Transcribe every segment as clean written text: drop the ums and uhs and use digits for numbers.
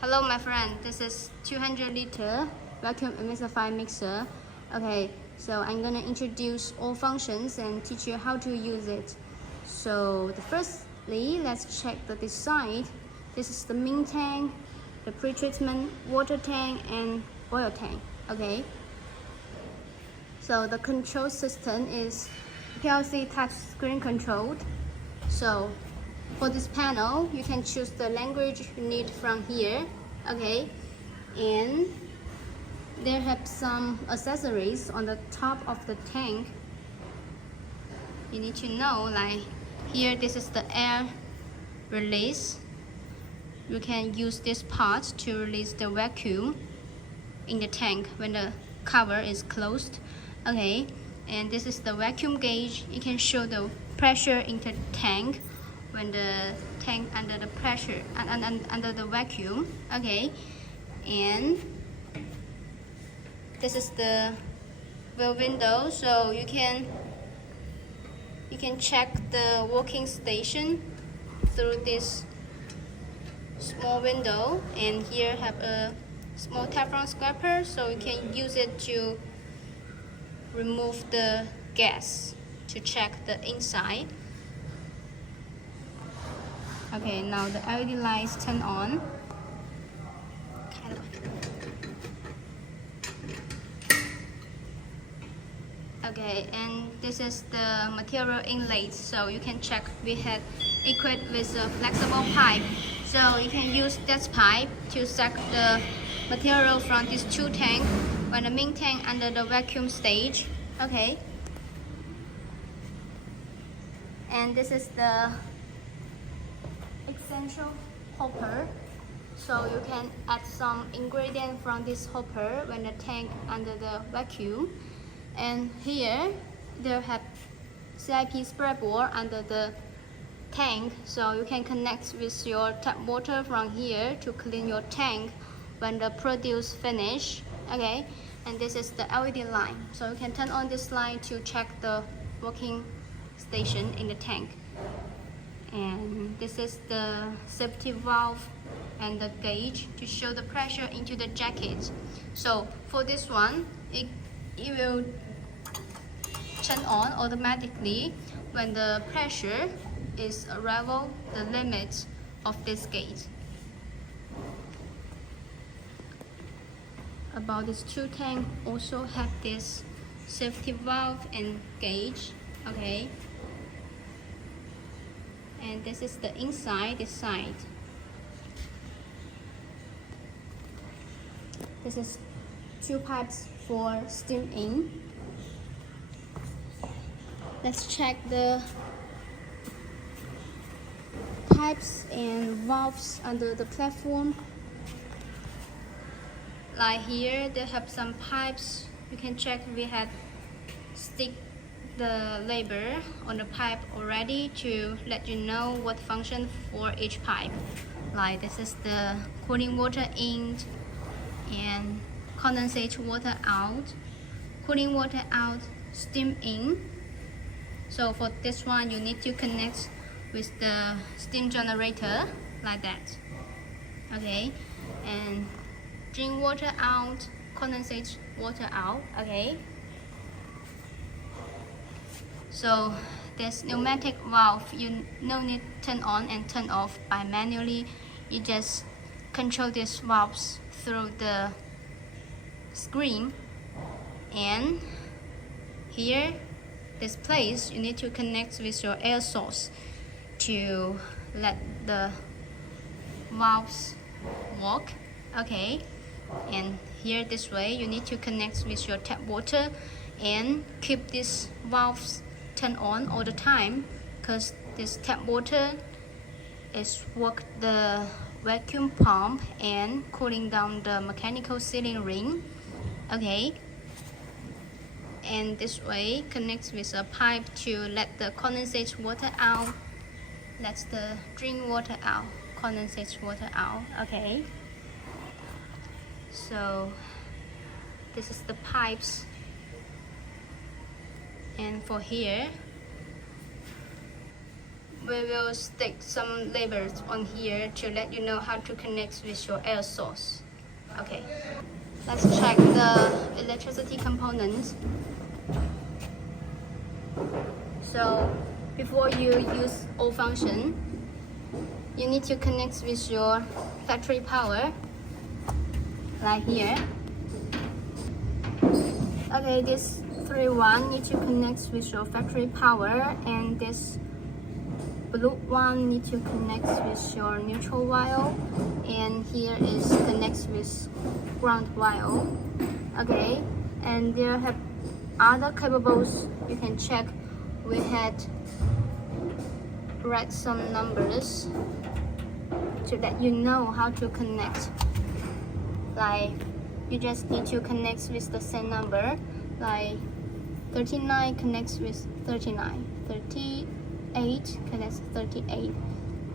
Hello my friend, this is 200L Vacuum Emulsifying Mixer. Okay, so I'm gonna introduce all functions and teach you how to use it. So firstly, let's check the design. This is the main tank, the pre-treatment water tank, and oil tank. Okay. So the control system is PLC touchscreen controlled. So for this panel, you can choose the language you need from here. Okay, and there have some accessories on the top of the tank. You need to know, like here, this is the air release. You can use this part to release the vacuum in the tank when the cover is closed. Okay, and this is the vacuum gauge. You can show the pressure in the tank when the tank under the pressure and under the vacuum. Okay, and this is the valve window, so you can check the working station through this small window. And here have a small Teflon scraper, so you can use it to remove the gas to check the inside. Okay, now the LED lights turn on. Okay, and this is the material inlet, so you can check we had equipped with a flexible pipe. So you can use this pipe to suck the material from these two tanks when the main tank under the vacuum stage. Okay, and this is the essential hopper, so you can add some ingredient from this hopper when the tank under the vacuum. And here they have CIP spray board under the tank, so you can connect with your tap water from here to clean your tank when the produce finish. Okay, and this is the LED line, so you can turn on this line to check the working station in the tank. And this is the safety valve and the gauge to show the pressure into the jacket. So for this one, it will turn on automatically when the pressure is around the limit of this gauge. About this two tank also have this safety valve and gauge. Okay, and this is the inside, this side. This is two pipes for steam in. Let's check the pipes and valves under the platform. Like here, they have some pipes. You can check we had stick the label on the pipe already to let you know what function for each pipe. Like this is the cooling water in and condensate water out, cooling water out, steam in. So for this one, you need to connect with the steam generator like that. Okay, and drain water out, condensate water out. Okay, so this pneumatic valve, you no need turn on and turn off by manually. You just control these valves through the screen. And here, this place, you need to connect with your air source to let the valves work. Okay, and here this way, you need to connect with your tap water and keep these valves turned on all the time, because this tap water is work the vacuum pump and cooling down the mechanical sealing ring. Okay, and this way connects with a pipe to let the condensate water out, let the drain water out, condensate water out. Okay, so this is the pipes. And for here, we will stick some labels on here to let you know how to connect with your air source. Okay, let's check the electricity component. So before you use all function, you need to connect with your factory power, like here. Okay, this 3-1 need to connect with your factory power, and this blue one need to connect with your neutral wire, and here is connect with ground wire. Okay, and there have other cables you can check. We had write some numbers to let you know how to connect. Like you just need to connect with the same number, like 39 connects with 39, 38 connects 38,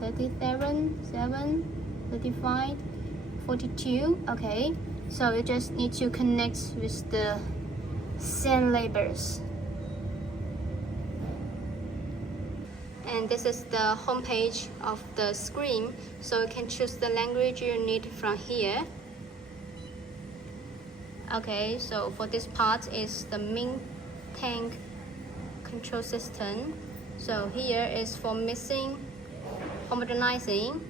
37, 7, 35, 42. Okay, so you just need to connect with the same labels. And this is the home page of the screen, so you can choose the language you need from here. Okay, so for this part is the main tank control system. So here is for mixing, homogenizing,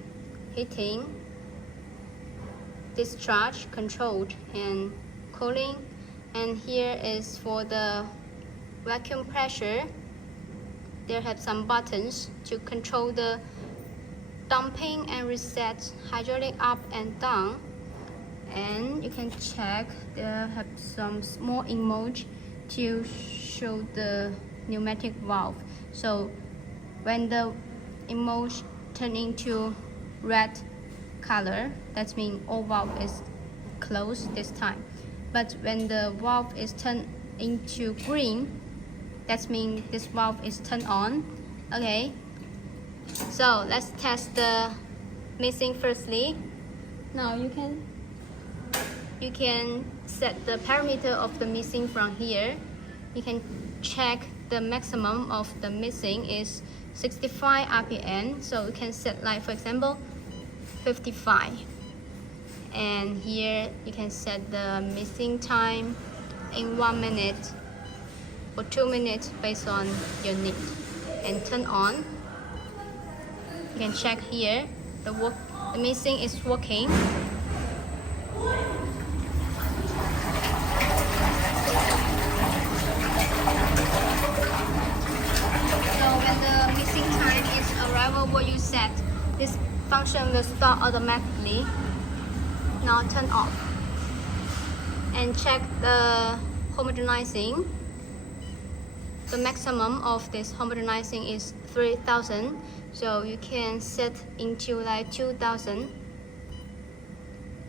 heating, discharge, controlled, and cooling. And here is for the vacuum pressure. There have some buttons to control the dumping and reset hydraulic up and down. And you can check, there have some small emoji to show the pneumatic valve. So when the emoji turn into red color, that means all valve is closed this time. But when the valve is turned into green, that means this valve is turned on. Okay, so let's test the mixing firstly. Now you can set the parameter of the mixing from here. You can check the maximum of the mixing is 65 RPM. So you can set, like for example, 55. And here you can set the mixing time in 1 minute or 2 minutes based on your need, and turn on. You can check here the mixing is working. What you set, this function will start automatically. Now turn off and check the homogenizing. The maximum of this homogenizing is 3000, so you can set into like 2000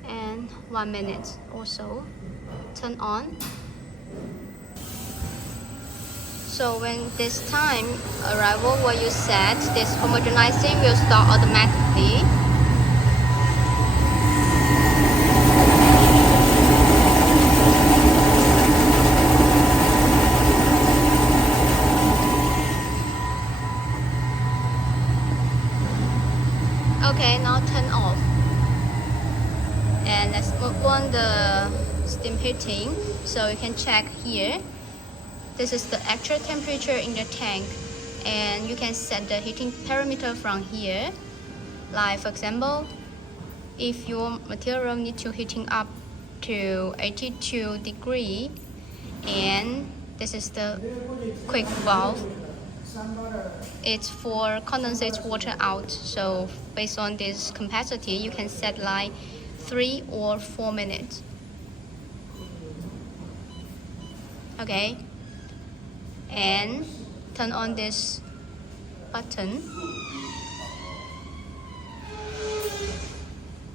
and 1 minute or so. Turn on. So when this time arrival what you set, this homogenizing will start automatically. Okay, now turn off. And let's move on the steam heating. So you can check here. This is the actual temperature in the tank, and you can set the heating parameter from here. Like for example, if your material needs to heating up to 82 degrees, and this is the quick valve. It's for condensate water out. So based on this capacity, you can set like 3 or 4 minutes. Okay. And turn on this button.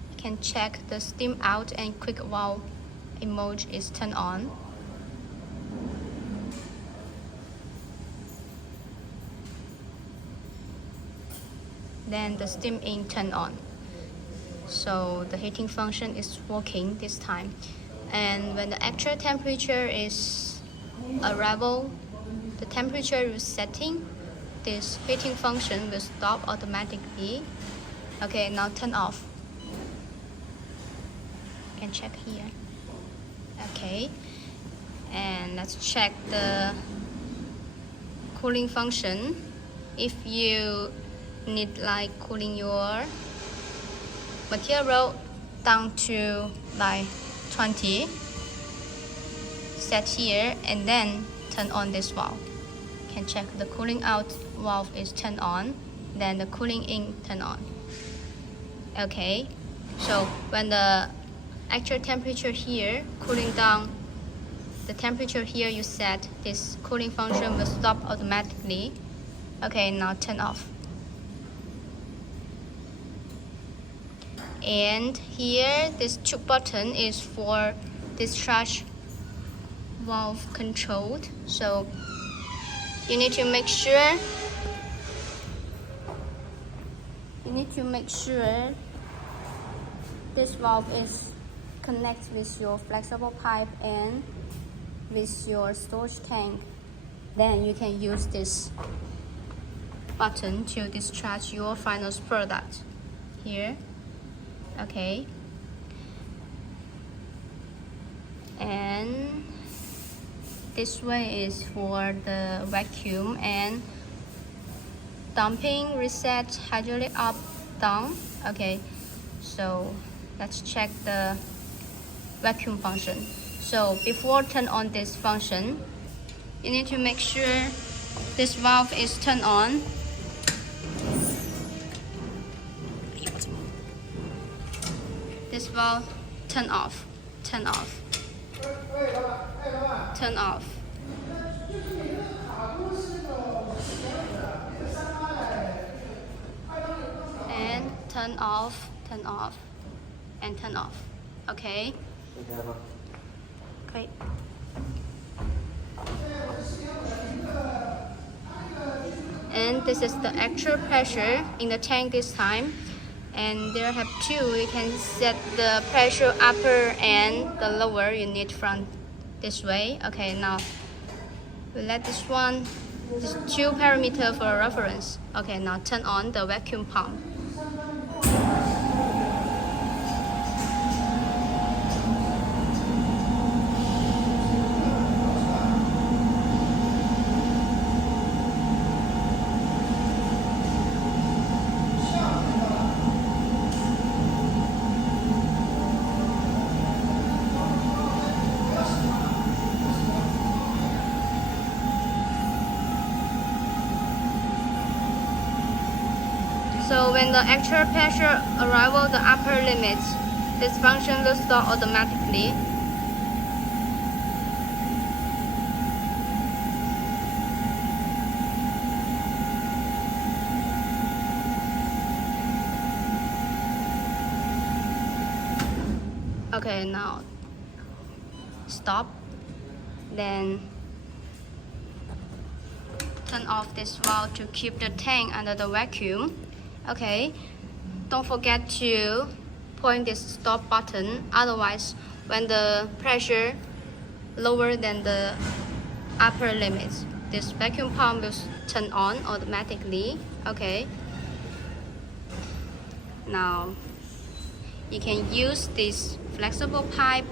You can check the steam out and quick valve emoji is turned on. Then the steam in turned on. So the heating function is working this time. And when the actual temperature is arrival, the temperature is setting, this heating function will stop automatically. Okay, now turn off. You can check here. Okay, and let's check the cooling function. If you need like cooling your material down to like 20, set here and then turn on this valve. You can check the cooling out valve is turned on, then the cooling in turn on. Okay, so when the actual temperature here cooling down, the temperature here you set, this cooling function will stop automatically. Okay, now turn off. And here this tube button is for discharge valve controlled, so you need to make sure this valve is connected with your flexible pipe and with your storage tank. Then you can use this button to discharge your final product here. Okay, and this way is for the vacuum and dumping, reset, hydraulic up, down. Okay, so let's check the vacuum function. So before turn on this function, you need to make sure this valve is turned on. This valve turn off, turn off, turn off. And turn off, turn off, and turn off. Okay? Great. And this is the actual pressure in the tank this time. And there have two. You can set the pressure upper and the lower unit from this way. Okay, now we let this two parameter for reference. Okay, now turn on the vacuum pump. So when the actual pressure arrives the upper limit, this function will stop automatically. Okay, now stop. Then turn off this valve to keep the tank under the vacuum. Okay, don't forget to point this stop button, otherwise when the pressure lower than the upper limit, this vacuum pump will turn on automatically. Okay, now you can use this flexible pipe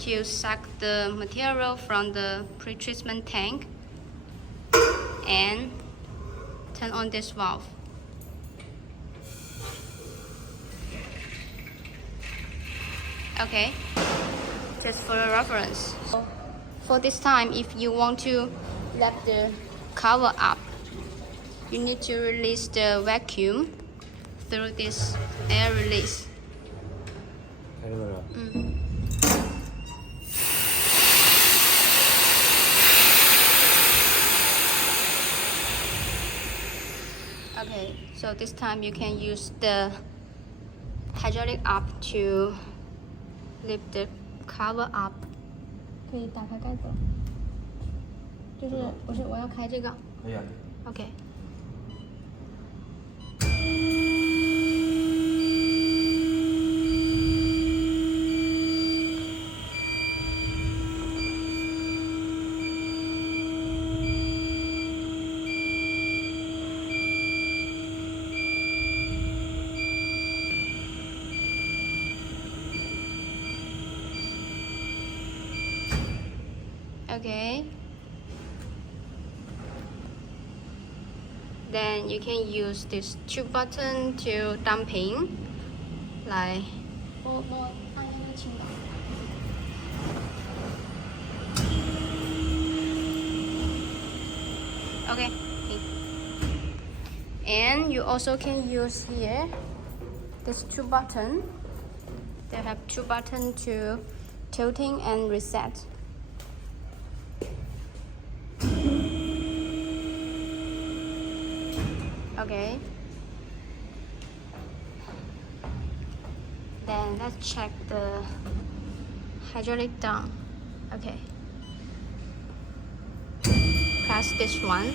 to suck the material from the pre-treatment tank and turn on this valve. Okay, just for a reference. So for this time, if you want to let the cover up, you need to release the vacuum through this air release. Okay, so this time you can use the hydraulic up to lift the cover up. 可以打开盖子。就是不是我要开这个。可以啊。OK。Okay. Then you can use this 2 button to dumping, like okay. And you also can use here this 2 button. They have 2 buttons to tilting and reset. Okay. Then let's check the hydraulic down. Okay. Press this one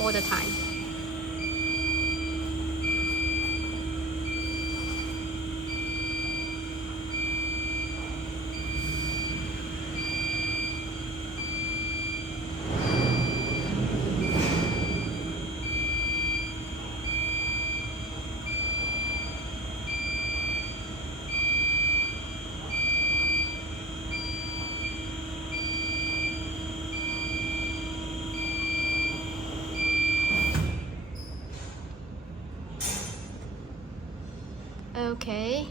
all the time. Okay,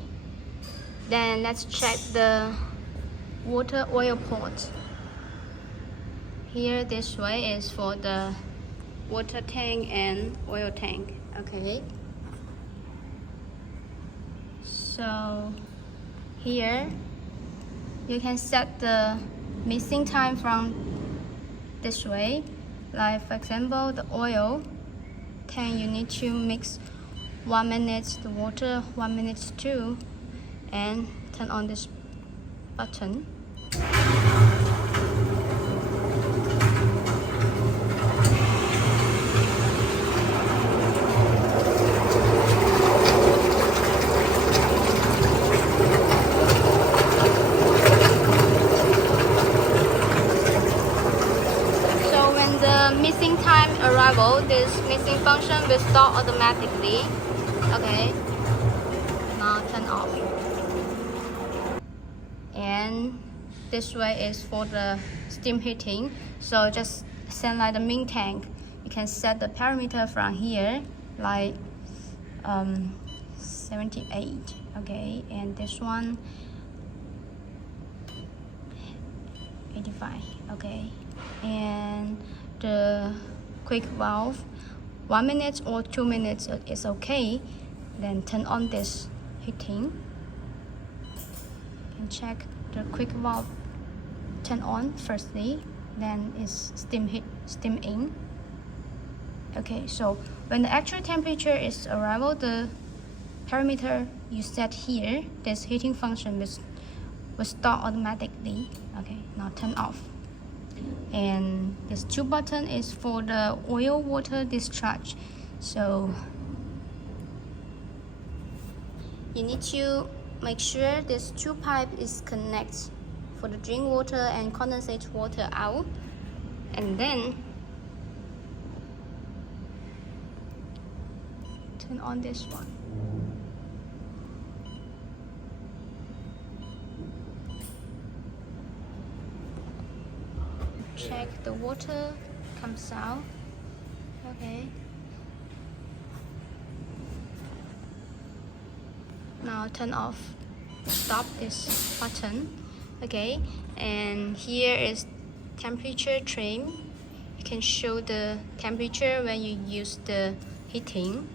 then let's check the water oil port. Here, this way is for the water tank and oil tank. Okay, so here you can set the mixing time from this way. Like for example, the oil tank, you need to mix 1 minute the water, 1 minute too, and turn on this button. So when the mixing time arrival, this mixing function will start automatically. Okay, now turn off. And this way is for the steam heating. So just send like the main tank. You can set the parameter from here, like 78. Okay, and this one 85. Okay, and the quick valve 1 minute or 2 minutes is okay. Then turn on this heating and check the quick valve turn on firstly, then is steam in. Okay, so when the actual temperature is arrival, the parameter you set here, this heating function will start automatically. Okay, now turn off. And this 2 button is for the oil water discharge. So you need to make sure this 2 pipe is connected for the drink water and condensate water out, and then turn on this one. Check the water comes out. Okay. Now turn off, stop this button. Okay, and here is temperature trim. You can show the temperature when you use the heating,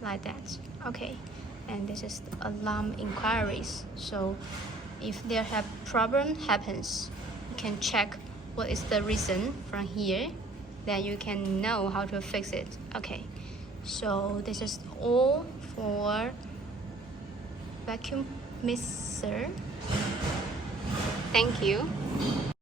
like that. Okay, and this is the alarm inquiries. So if there have problem happens, you can check what is the reason from here, then you can know how to fix it. Okay, so this is all for vacuum mixer. Thank you.